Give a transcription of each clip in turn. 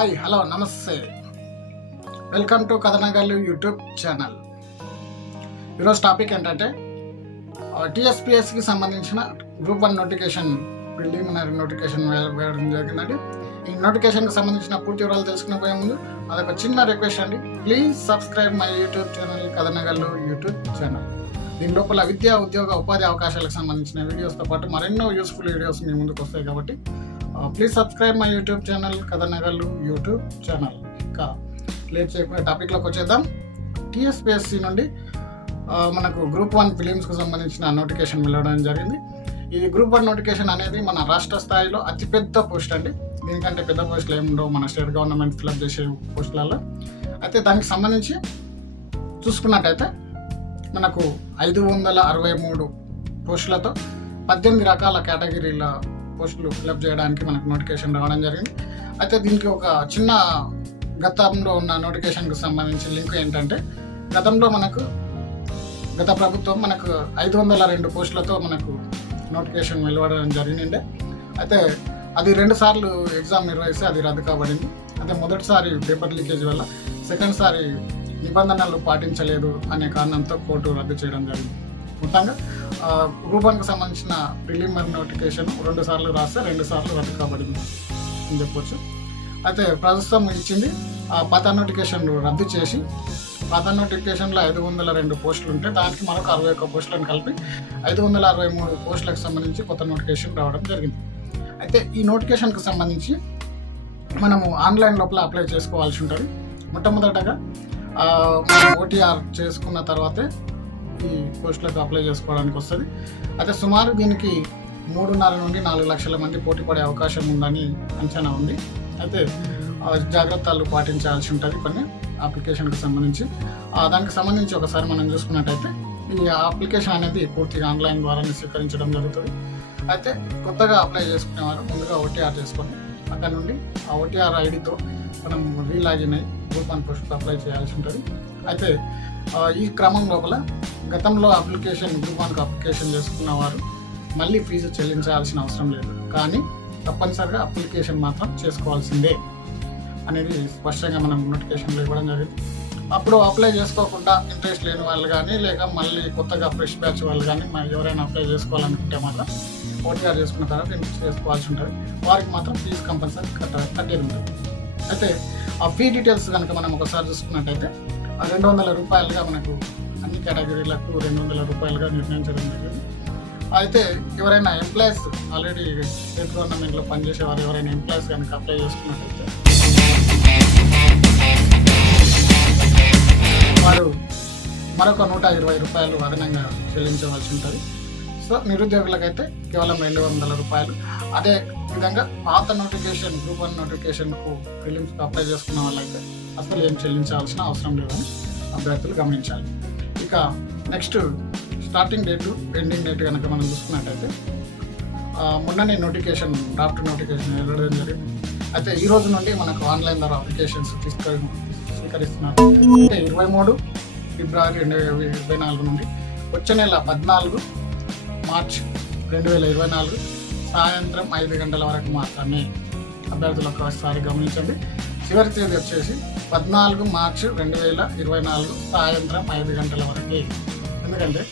Hi hello నమస్తే. Welcome to Kathanagallu YouTube channel. ఈరోజు topic ఏంటంటే టీఎస్పిఎస్కి సంబంధించిన group one notification preliminary notification వేయడం జరిగిందండి. ఈ నోటిఫికేషన్కి సంబంధించిన పూర్తి వివరాలు తెలుసుకునే పోయే ముందు అదొక చిన్న రిక్వెస్ట్ అండి. Please subscribe my YouTube channel Kathanagallu YouTube channel. దీని లోపల విద్యా ఉద్యోగ ఉపాధి అవకాశాలకు సంబంధించిన వీడియోస్తో పాటు మరెన్నో యూస్ఫుల్ వీడియోస్ మీ ముందుకు వస్తాయి కాబట్టి please subscribe my YouTube channel Kathanagallu YouTube channel ఇంకా లేట్ చేయకుండా టాపిక్లోకి వచ్చేద్దాం. టీఎస్పిఎస్సి నుండి మనకు గ్రూప్ వన్ ఫిలిమ్స్కు సంబంధించిన నోటిఫికేషన్ వెళ్ళడం జరిగింది. ఈ గ్రూప్ వన్ నోటిఫికేషన్ అనేది మన రాష్ట్ర స్థాయిలో అతిపెద్ద పోస్ట్ అండి. దీనికంటే పెద్ద పోస్టులు ఏమి ఉండవు. మన స్టేట్ గవర్నమెంట్ ఫిలప్ చేసే పోస్టులలో అయితే దానికి సంబంధించి చూసుకున్నట్టయితే మనకు ఐదు వందల అరవై మూడు పోస్టులతో పద్దెనిమిది రకాల కేటగిరీల పోస్టులు ఫిలప్ చేయడానికి మనకు నోటిఫికేషన్ రావడం జరిగింది. అయితే దీనికి ఒక చిన్న గతంలో ఉన్న నోటిఫికేషన్కి సంబంధించిన లింక్ ఏంటంటే గతంలో మనకు గత ప్రభుత్వం మనకు ఐదు వందల రెండు పోస్టులతో మనకు నోటిఫికేషన్ వెలువడడం జరిగింది అయితే అది రెండు సార్లు ఎగ్జామ్ నిర్వహిస్తే అది రద్దు కాబడింది. అయితే మొదటిసారి పేపర్ లీకేజ్ వల్ల సెకండ్ సారి నిబంధనలు పాటించలేదు అనే కారణంతో కోర్టు రద్దు చేయడం జరిగింది. మొత్తంగా రూపానికి సంబంధించిన ప్రిలిమినరీ నోటిఫికేషన్ రెండు సార్లు రాస్తే రెండు సార్లు రద్దు కాబడింది అని చెప్పొచ్చు. అయితే ప్రస్తుతం ఇచ్చింది ఆ పాత నోటిఫికేషన్ రద్దు చేసి పాత నోటిఫికేషన్లో ఐదు వందల రెండు పోస్టులు ఉంటే దానికి మరొక అరవై ఒక్క పోస్టులను కలిపి ఐదు వందల అరవై మూడు పోస్టులకు సంబంధించి కొత్త నోటిఫికేషన్ రావడం జరిగింది. అయితే ఈ నోటిఫికేషన్కి సంబంధించి మనము ఆన్లైన్ లోపల అప్లై చేసుకోవాల్సి ఉంటుంది. మొట్టమొదటగా ఓటీఆర్ చేసుకున్న తర్వాతే ఈ పోస్టులకు అప్లై చేసుకోవడానికి వస్తుంది. అయితే సుమారు దీనికి మూడున్నర నుండి నాలుగు లక్షల మంది పోటీ పడే అవకాశం ఉందని అంచనా ఉంది. అయితే జాగ్రత్తలు పాటించాల్సి ఉంటుంది కొన్ని అప్లికేషన్కి సంబంధించి. దానికి సంబంధించి ఒకసారి మనం చూసుకున్నట్టయితే ఈ అప్లికేషన్ అనేది పూర్తిగా ఆన్లైన్ ద్వారానే స్వీకరించడం జరుగుతుంది. అయితే కొత్తగా అప్లై చేసుకునేవారు ముందుగా ఓటీఆర్ చేసుకోండి. అక్కడ నుండి ఆ ఓటీఆర్ ఐడితో మనం రీలాగిన్ అయ్యి గ్రూప్ వన్ పోస్ట్ అప్లై చేయాల్సి ఉంటుంది. అయితే ఈ క్రమం లోపల గతంలో అప్లికేషన్ గ్రూప్ అప్లికేషన్ చేసుకున్న వారు మళ్ళీ ఫీజు చెల్లించాల్సిన అవసరం లేదు. కానీ తప్పనిసరిగా అప్లికేషన్ మాత్రం చేసుకోవాల్సిందే అనేది స్పష్టంగా మనం నోటిఫికేషన్లో ఇవ్వడం జరిగింది. అప్పుడు అప్లై చేసుకోకుండా ఇంట్రెస్ట్ లేని వాళ్ళు కానీ లేక మళ్ళీ కొత్తగా ఫ్రెష్ బ్యాచ్ వాళ్ళు కానీ మనం ఎవరైనా అప్లై చేసుకోవాలనుకుంటే మాత్రం ఓటీఆర్ చేసుకున్న తర్వాత ఇంటి చేసుకోవాల్సి ఉంటుంది. వారికి మాత్రం ఫీజు కంపల్సరీ కట్ట కట్టేది ఉంటుంది. అయితే ఆ ఫీ డీటెయిల్స్ కనుక మనం ఒకసారి చూసుకున్నట్టయితే రెండు వందల రూపాయలుగా మనకు అన్ని కేటగిరీలకు రెండు వందల రూపాయలుగా నిర్ణయించడం జరిగింది. అయితే ఎవరైనా ఎంప్లాయీస్ ఆల్రెడీ స్టేట్ గవర్నమెంట్లో పనిచేసే వారు ఎవరైనా ఎంప్లాయీస్ కనుక అప్లై చేసుకున్నట్లయితే వారు మరొక నూట ఇరవై రూపాయలు అదనంగా చెల్లించవలసి ఉంటుంది. సో నిరుద్యోగులకైతే కేవలం రెండు వందల రూపాయలు. అదే విధంగా పాత నోటిఫికేషన్ గ్రూప్ వన్ నోటిఫికేషన్కు ఫిలిమ్స్కి అప్లై చేసుకున్న వాళ్ళైతే అసలు ఏం చెల్లించాల్సిన అవసరం లేదని అభ్యర్థులు గమనించాలి. ఇక next starting date ending date కనుక మనం చూసుకున్నట్టయితే మొన్ననే నోటిఫికేషన్ డ్రాఫ్ట్ నోటిఫికేషన్ వెళ్ళడం జరిగింది. అయితే ఈ రోజు నుండి మనకు ఆన్లైన్ ద్వారా అప్లికేషన్స్ తీసుకొని స్వీకరిస్తున్నారు. అంటే ఇరవై మూడు ఫిబ్రవరి రెండు వేల ఇరవై నాలుగు నుండి వచ్చే నెల పద్నాలుగు మార్చ్ రెండు వేల ఇరవై నాలుగు సాయంత్రం ఐదు గంటల వరకు మాత్రమే అభ్యర్థులు ఒకసారి గమనించండి. చివరి తేదీ వచ్చేసి పద్నాలుగు మార్చి రెండు వేల ఇరవై నాలుగు సాయంత్రం ఐదు గంటల వరకే. ఎందుకంటే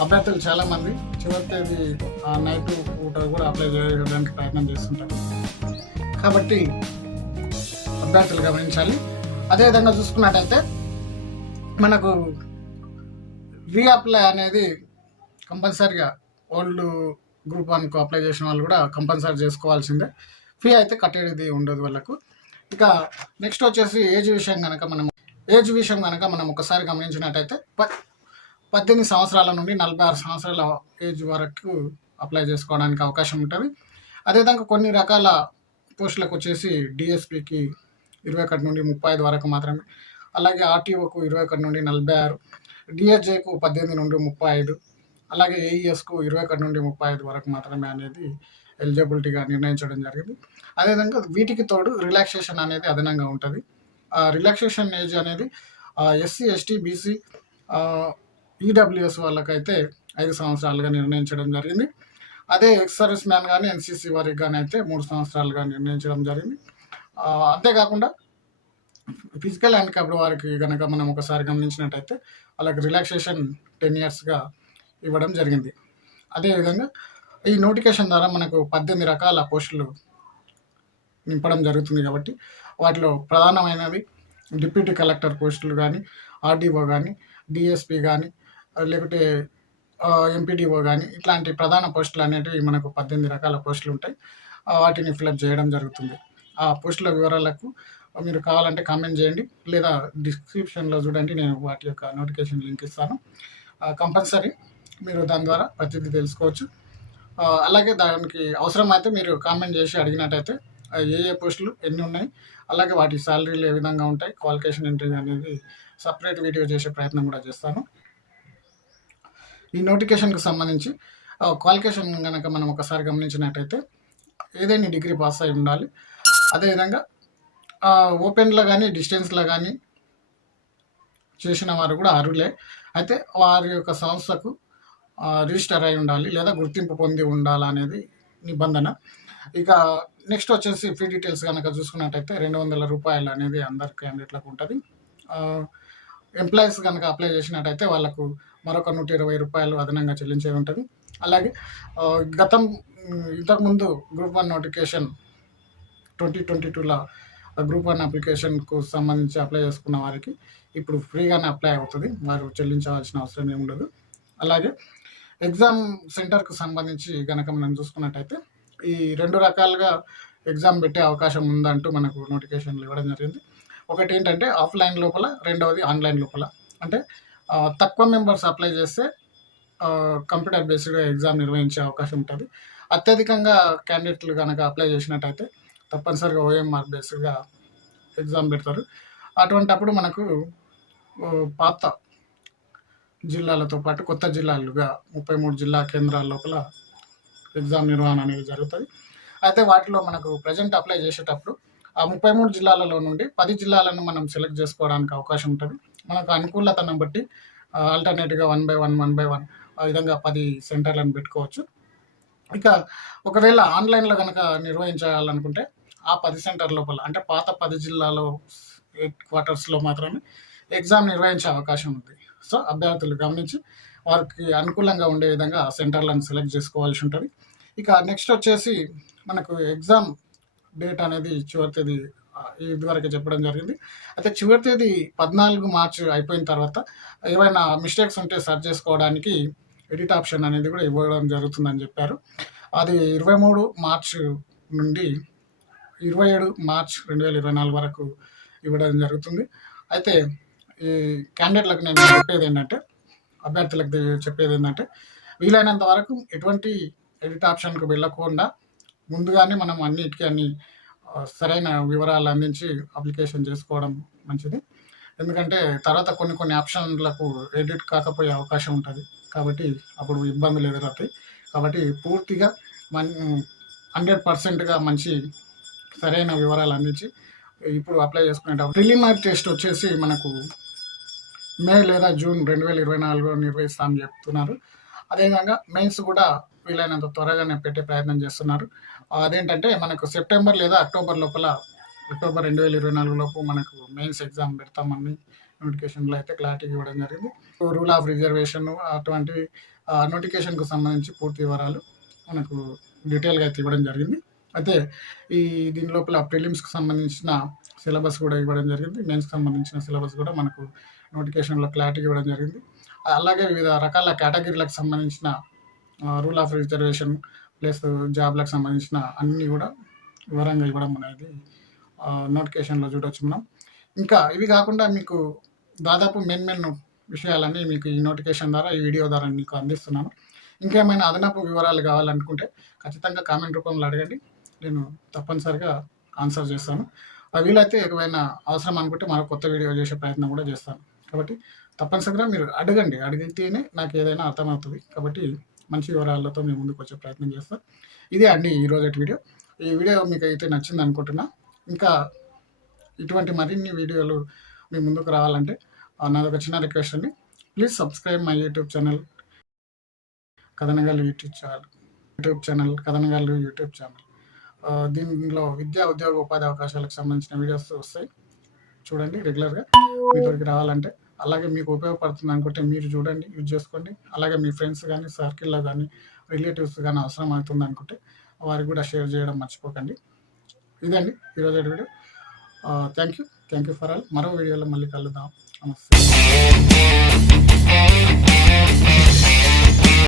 అభ్యర్థులు చాలామంది చివరి తేదీ ఆ నైట్ పూట కూడా అప్లై చేయడానికి ప్రయత్నం చేస్తుంటారు. కాబట్టి అభ్యర్థులు గమనించాలి. అదేవిధంగా చూసుకున్నట్టయితే మనకు రీఅప్లై అనేది కంపల్సరిగా ఓల్డ్ గ్రూప్ వన్కు అప్లై చేసిన వాళ్ళు కూడా కంపల్సరీ చేసుకోవాల్సిందే. ఫీ అయితే కట్టేది ఉండదు వాళ్ళకు. ఇక నెక్స్ట్ వచ్చేసి ఏజ్ విషయం కనుక మనం ఏజ్ విషయం కనుక మనం ఒకసారి గమనించినట్టయితే ప పద్దెనిమిది సంవత్సరాల నుండి నలభై ఆరు సంవత్సరాల ఏజ్ వరకు అప్లై చేసుకోవడానికి అవకాశం ఉంటుంది. అదేవిధంగా కొన్ని రకాల పోస్టులకు వచ్చేసి డిఎస్పికి ఇరవై ఒకటి నుండి ముప్పై ఐదు వరకు మాత్రమే అలాగే ఆర్టీఓకు ఇరవై ఒకటి నుండి నలభై ఆరు డిఎస్జేకు పద్దెనిమిది నుండి ముప్పై ఐదు అలాగే ఏఈఎస్కు ఇరవై ఒకటి నుండి ముప్పై ఐదు వరకు మాత్రమే అనేది ఎలిజిబిలిటీగా నిర్ణయించడం జరిగింది. అదేవిధంగా వీటికి తోడు రిలాక్సేషన్ అనేది అదనంగా ఉంటుంది. ఆ రిలాక్సేషన్ ఏజ్ అనేది ఎస్సీ ఎస్టీ బీసీ ఈడబ్ల్యూఎస్ వాళ్ళకైతే ఐదు సంవత్సరాలుగా నిర్ణయించడం జరిగింది. అదే ఎక్స్ సర్వీస్ మ్యాన్ కానీ ఎన్సీసీ వారికి కానీ అయితే మూడు సంవత్సరాలుగా నిర్ణయించడం జరిగింది. అంతేకాకుండా ఫిజికల్ హ్యాండిక్యాప్డ్ వారికి కనుక మనం ఒకసారి గమనించినట్టయితే వాళ్ళకి రిలాక్సేషన్ టెన్ ఇయర్స్గా ఇవ్వడం జరిగింది. అదేవిధంగా ఈ నోటిఫికేషన్ ద్వారా మనకు పద్దెనిమిది రకాల పోస్టులు నింపడం జరుగుతుంది కాబట్టి వాటిలో ప్రధానమైనవి డిప్యూటీ కలెక్టర్ పోస్టులు కానీ ఆర్డీఓ కానీ డిఎస్పి కానీ లేకుంటే ఎంపీడీఓ కానీ ఇట్లాంటి ప్రధాన పోస్టులు అనేటివి మనకు పద్దెనిమిది రకాల పోస్టులు ఉంటాయి. వాటిని ఫిలప్ చేయడం జరుగుతుంది. ఆ పోస్టుల వివరాలకు మీరు కావాలంటే కామెంట్ చేయండి. లేదా డిస్క్రిప్షన్లో చూడండి నేను వాటి యొక్క నోటిఫికేషన్ లింక్ ఇస్తాను. కంపల్సరీ మీరు దాని ద్వారా ప్రతిదీ తెలుసుకోవచ్చు. అలాగే దానికి అవసరమైతే మీరు కామెంట్ చేసి అడిగినట్టయితే ఏ ఏ పోస్టులు ఎన్ని ఉన్నాయి అలాగే వాటి శాలరీలు ఏ విధంగా ఉంటాయి క్వాలిఫికేషన్ ఏంటి అనేది సపరేట్ వీడియో చేసే ప్రయత్నం కూడా చేస్తాను. ఈ నోటిఫికేషన్కి సంబంధించి క్వాలిఫికేషన్ కనుక మనం ఒకసారి గమనించినట్టయితే ఏదైనా డిగ్రీ పాస్ అయి ఉండాలి. అదేవిధంగా ఓపెన్లో కానీ డిస్టెన్స్లో కానీ చేసిన వారు కూడా అర్హులే. అయితే వారి యొక్క సంస్థకు రిజిస్టర్ అయి ఉండాలి లేదా గుర్తింపు పొంది ఉండాలనేది నిబంధన. ఇక నెక్స్ట్ వచ్చేసి ఫీ డీటెయిల్స్ కనుక చూసుకున్నట్టయితే రెండు వందల రూపాయలు అనేది అందరి క్యాండిడేట్లకు ఉంటుంది. ఎంప్లాయీస్ కనుక అప్లై చేసినట్టయితే వాళ్ళకు మరొక నూట ఇరవై రూపాయలు అదనంగా చెల్లించే ఉంటుంది. అలాగే గతం ఇంతకుముందు group one notification twenty twenty టూలో గ్రూప్ వన్ అప్లికేషన్కు సంబంధించి అప్లై చేసుకున్న వారికి ఇప్పుడు ఫ్రీగానే అప్లై అవుతుంది. వారు చెల్లించవలసిన అవసరం ఏమి ఉండదు. అలాగే ఎగ్జామ్ సెంటర్కు సంబంధించి కనుక మనం చూసుకున్నట్టయితే ఈ రెండు రకాలుగా ఎగ్జామ్ పెట్టే అవకాశం ఉందంటూ మనకు నోటిఫికేషన్లు ఇవ్వడం జరిగింది. ఒకటి ఏంటంటే ఆఫ్లైన్ లోపల రెండవది ఆన్లైన్ లోపల. అంటే తక్కువ మెంబర్స్ అప్లై చేస్తే కంప్యూటర్ బేస్డ్గా ఎగ్జామ్ నిర్వహించే అవకాశం ఉంటుంది. అత్యధికంగా క్యాండిడేట్లు కనుక అప్లై చేసినట్టయితే తప్పనిసరిగా ఓఎంఆర్ బేస్డ్గా ఎగ్జామ్ పెడతారు. అటువంటప్పుడు మనకు పాత జిల్లాలతో పాటు కొత్త జిల్లాలుగా ముప్పై మూడు జిల్లా కేంద్రాల లోపల ఎగ్జామ్ నిర్వహణ అనేది జరుగుతుంది. అయితే వాటిలో మనకు ప్రజెంట్ అప్లై చేసేటప్పుడు ఆ ముప్పై మూడు జిల్లాలలో నుండి పది జిల్లాలను మనం సెలెక్ట్ చేసుకోవడానికి అవకాశం ఉంటుంది. మనకు అనుకూలతను బట్టి ఆల్టర్నేట్గా one by one one by one ఆ విధంగా పది సెంటర్లను పెట్టుకోవచ్చు. ఇక ఒకవేళ ఆన్లైన్లో కనుక నిర్వహించాలనుకుంటే ఆ పది సెంటర్ లోపల అంటే పాత పది జిల్లాలో హెడ్ క్వార్టర్స్లో మాత్రమే ఎగ్జామ్ నిర్వహించే అవకాశం ఉంది. సో అభ్యర్థులు గమనించి వారికి అనుకూలంగా ఉండే విధంగా సెంటర్లను సెలెక్ట్ చేసుకోవాల్సి ఉంటుంది. ఇక నెక్స్ట్ వచ్చేసి మనకు ఎగ్జామ్ డేట్ అనేది చివరి తేదీ ఇదివరకే చెప్పడం జరిగింది. అయితే చివరి తేదీ పద్నాలుగు మార్చ్ అయిపోయిన తర్వాత ఏవైనా మిస్టేక్స్ ఉంటే సర్చ్ చేసుకోవడానికి ఎడిట్ ఆప్షన్ అనేది కూడా ఇవ్వడం జరుగుతుందని చెప్పారు. అది ఇరవై మూడు మార్చ్ నుండి ఇరవై ఏడు మార్చ్ రెండు వేల ఇరవై నాలుగు వరకు ఇవ్వడం జరుగుతుంది. అయితే ఈ క్యాండిడేట్లకు నేను చెప్పేది ఏంటంటే అభ్యర్థులకు చెప్పేది ఏంటంటే వీలైనంత వరకు ఎటువంటి ఎడిట్ ఆప్షన్కు వెళ్ళకుండా ముందుగానే మనం అన్నిటికీ అన్ని సరైన వివరాలు అందించి అప్లికేషన్ చేసుకోవడం మంచిది. ఎందుకంటే తర్వాత కొన్ని కొన్ని ఆప్షన్లకు ఎడిట్ కాకపోయే అవకాశం ఉంటుంది. కాబట్టి అప్పుడు ఇబ్బందులు ఎదురవుతాయి కాబట్టి పూర్తిగా మన హండ్రెడ్ పర్సెంట్గా మంచి సరైన వివరాలు అందించి ఇప్పుడు అప్లై చేసుకునేటప్పుడు ప్రిలిమినరీ టెస్ట్ వచ్చేసి మనకు మే లేదా జూన్ రెండు వేల ఇరవై నాలుగులో నిర్వహిస్తామని చెప్తున్నారు. అదేవిధంగా మెయిన్స్ కూడా వీలైనంత త్వరగానే పెట్టే ప్రయత్నం చేస్తున్నారు. అదేంటంటే మనకు సెప్టెంబర్ లేదా అక్టోబర్ లోపల అక్టోబర్ రెండు వేల ఇరవై నాలుగు లోపు మనకు మెయిన్స్ ఎగ్జామ్ పెడతామని నోటిఫికేషన్లో అయితే క్లారిటీ ఇవ్వడం జరిగింది. రూల్ ఆఫ్ రిజర్వేషన్ అటువంటి నోటిఫికేషన్కు సంబంధించి పూర్తి వివరాలు మనకు డీటెయిల్గా అయితే ఇవ్వడం జరిగింది. అయితే ఈ దీని లోపల ప్రిలిమ్స్కి సంబంధించిన సిలబస్ కూడా ఇవ్వడం జరిగింది. మెయిన్స్కి సంబంధించిన సిలబస్ కూడా మనకు నోటిఫికేషన్లో క్లారిటీ ఇవ్వడం జరిగింది. అలాగే వివిధ రకాల కేటగిరీలకు సంబంధించిన రూల్ ఆఫ్ రిజర్వేషన్ ప్లస్ జాబ్లకు సంబంధించిన అన్నీ కూడా వివరంగా ఇవ్వడం అనేది నోటిఫికేషన్లో చూడవచ్చు మనం. ఇంకా ఇవి కాకుండా మీకు దాదాపు మెయిన్ మెయిన్ విషయాలన్నీ మీకు ఈ నోటిఫికేషన్ ద్వారా ఈ వీడియో ద్వారా మీకు అందిస్తున్నాను. ఇంకేమైనా అదనపు వివరాలు కావాలనుకుంటే ఖచ్చితంగా కామెంట్ రూపంలో అడగండి. నేను తప్పనిసరిగా ఆన్సర్ చేస్తాను. వీలైతే ఏమైనా అవసరం అనుకుంటే మరో కొత్త వీడియో చేసే ప్రయత్నం కూడా చేస్తాను. కాబట్టి తప్పనిసరిగా మీరు అడగండి. అడిగితేనే నాకు ఏదైనా అర్థమవుతుంది. కాబట్టి మంచి వివరాలతో మేము ముందుకు వచ్చే ప్రయత్నం చేస్తాం. ఇదే అండి ఈరోజు వీడియో. ఈ వీడియో మీకు అయితే నచ్చింది అనుకుంటున్నా. ఇంకా ఇటువంటి మరిన్ని వీడియోలు మీ ముందుకు రావాలంటే నాది ఒక చిన్న రిక్వెస్ట్ అండి. Please subscribe my YouTube channel కథనగాలు YouTube channel YouTube channel కథనగాలు YouTube channel. దీనిలో విద్యా ఉద్యోగ ఉపాధి అవకాశాలకు సంబంధించిన వీడియోస్ వస్తాయి. చూడండి రెగ్యులర్గా మీ దగ్గరికి రావాలంటే. అలాగే మీకు ఉపయోగపడుతుంది అనుకుంటే మీరు చూడండి యూజ్ చేసుకోండి. అలాగే మీ ఫ్రెండ్స్ కానీ సర్కిల్లో కానీ రిలేటివ్స్ కానీ అవసరం అవుతుంది అనుకుంటే వారికి కూడా షేర్ చేయడం మర్చిపోకండి. ఇదండి ఈరోజు video thank you thank you for all మరో వీడియోలో మళ్ళీ కలుద్దాం. నమస్తే.